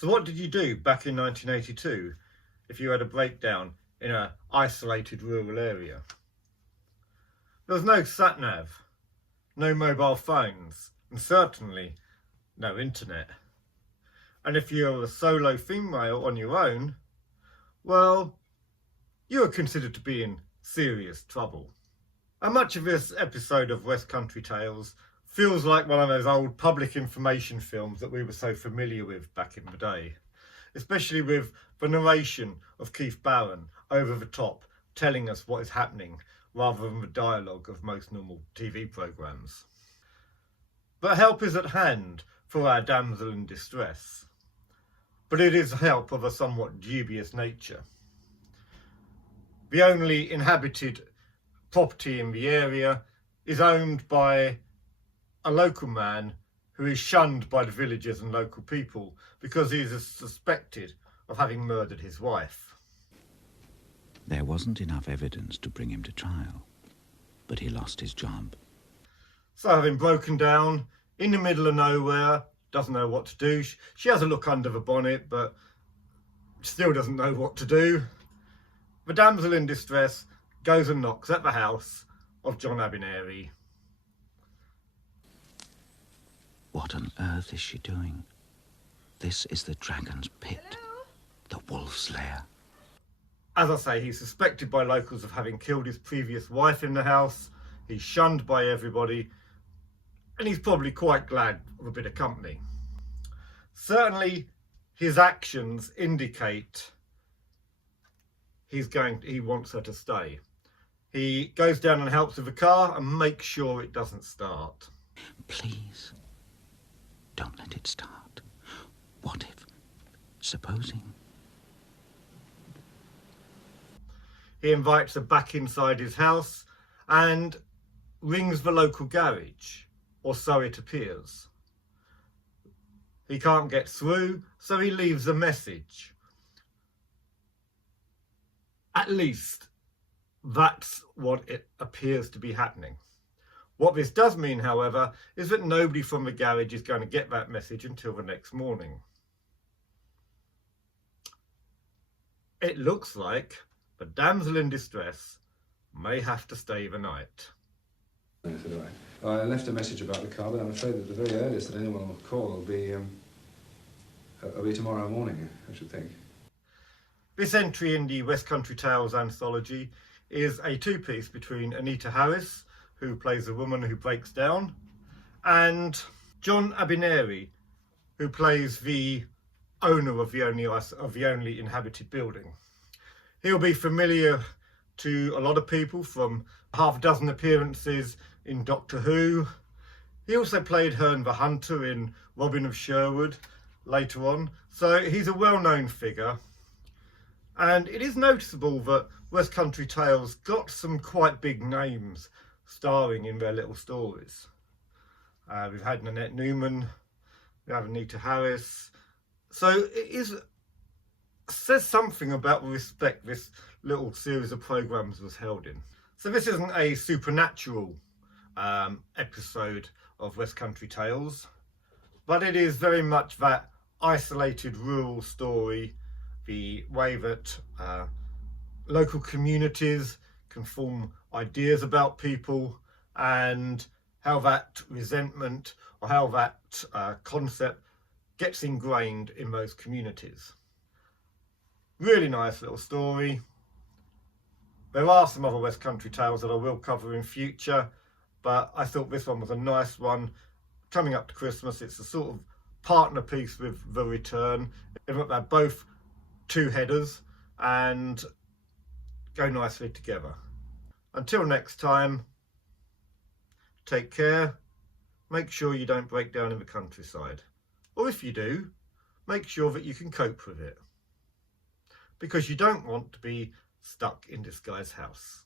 So what did you do back in 1982 if you had a breakdown in an isolated rural area? There was no sat-nav, no mobile phones, and certainly no internet. And if you were a solo female on your own, well, you were considered to be in serious trouble. And much of this episode of West Country Tales feels like one of those old public information films that we were so familiar with back in the day, especially with the narration of Keith Barron over the top telling us what is happening rather than the dialogue of most normal TV programmes. But help is at hand for our damsel in distress. But it is help of a somewhat dubious nature. The only inhabited property in the area is owned by a local man who is shunned by the villagers and local people because he is suspected of having murdered his wife. There wasn't enough evidence to bring him to trial, but he lost his job. So having broken down in the middle of nowhere, doesn't know what to do. She has a look under the bonnet, but still doesn't know what to do. The damsel in distress goes and knocks at the house of John Abineri. What on earth is she doing? This is the dragon's pit. Hello? The wolf's lair. As I say, he's suspected by locals of having killed his previous wife in the house. He's shunned by everybody, and he's probably quite glad of a bit of company. Certainly, his actions indicate he wants her to stay. He goes down and helps with the car and makes sure it doesn't start. Please, don't let it start. What if, supposing... He invites her back inside his house and rings the local garage, or so it appears. He can't get through, so he leaves a message. At least that's what it appears to be happening. What this does mean, however, is that nobody from the garage is going to get that message until the next morning. It looks like the damsel in distress may have to stay the night. I left a message about the car, but I'm afraid that the very earliest that anyone will call will be tomorrow morning, I should think. This entry in the West Country Tales anthology is a two-piece between Anita Harris, who plays a woman who breaks down, and John Abineri, who plays the owner of the only inhabited building. He'll be familiar to a lot of people from half a dozen appearances in Doctor Who. He also played Herne the Hunter in Robin of Sherwood later on, so he's a well-known figure. And it is noticeable that West Country Tales got some quite big names starring in their little stories. We've had Nanette Newman, we have Anita Harris. So it says something about the respect this little series of programmes was held in. So this isn't a supernatural episode of West Country Tales, but it is very much that isolated rural story, the way that local communities can form ideas about people, and how that resentment or how that concept gets ingrained in those communities. Really nice little story. There are some other West Country Tales that I will cover in future, but I thought this one was a nice one. Coming up to Christmas, it's a sort of partner piece with The Return, in that they're both two headers and go nicely together. Until next time, take care. Make sure you don't break down in the countryside. Or if you do, make sure that you can cope with it, because you don't want to be stuck in this guy's house.